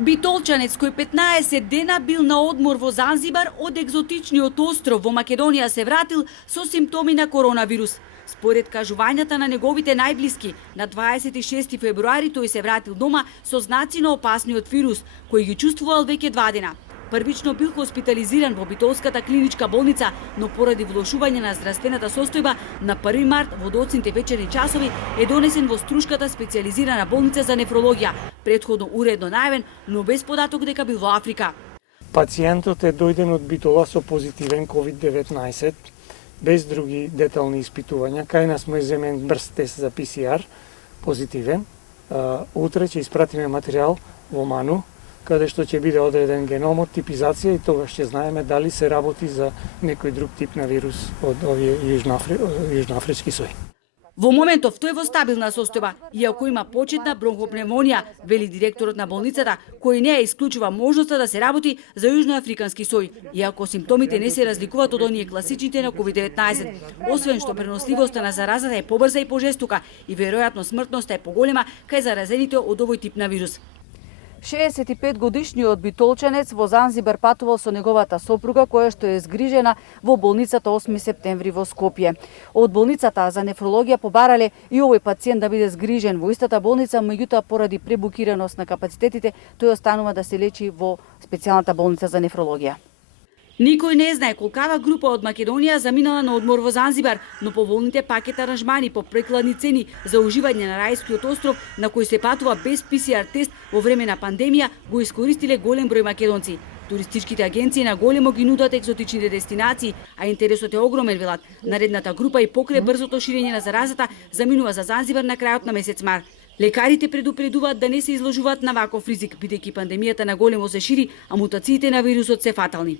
Битолчанец кој 15 дена бил на одмор во Занзибар од екзотичниот остров во Македонија се вратил со симптоми на коронавирус. Според кажувањата на неговите најблиски, на 26 февруари тој се вратил дома со знаци на опасниот вирус, кој ги чувствувал веќе 2 дена. Првично бил хоспитализиран во Битолската клиничка болница, но поради влошување на здравствената состојба на 1 март во доцните вечерни часови е донесен во Струшката специјализирана болница за нефрологија, предходно уредно најавен, но без податок дека бил во Африка. Пациентот е дојден од Битола со позитивен COVID-19, без други детални испитувања. Кај нас му е земен брз тест за PCR, позитивен. Утре ќе испратиме материјал во Ману, каде што ќе биде одреден геномот, типизација и тогаш ќе знаеме дали се работи за некој друг тип на вирус од овие јужноафрички сој. Во моментов тој во стабилна состојба, иако има почетна бронхопневмонија, вели директорот на болницата, кој не ја исклучува можноста да се работи за јужноафрикански сој, иако симптомите не се разликуваат од оние класичните на COVID-19, освен што преносливоста на заразата е побрза и пожестока и веројатно смртноста е поголема кај заразените од овој тип на вирус. 65-годишниот битолчанец во Занзибар патувал со неговата сопруга, која што е згрижена во болницата 8 септември во Скопје. Од болницата за нефрологија побарале и овој пациент да биде згрижен во истата болница, меѓутоа поради пребукираност на капацитетите, тој останува да се лечи во специјалната болница за нефрологија. Никој не знае колкава група од Македонија заминала на одмор во Занзибар, но поволните пакет аранжмани по прекладни цени за уживање на рајскиот остров, на кој се патува без PCR тест во време на пандемија, го искористиле голем број македонци. Туристичките агенции на големо ги нудат екзотичните дестинации, а интересот е огромен, велат. Наредната група и покрај брзото ширење на заразата заминува за Занзибар на крајот на месец март. Лекарите предупредуваат да не се изложуваат на ваков ризик, бидејќи пандемијата на големо се шири, а мутациите на вирусот се фатални.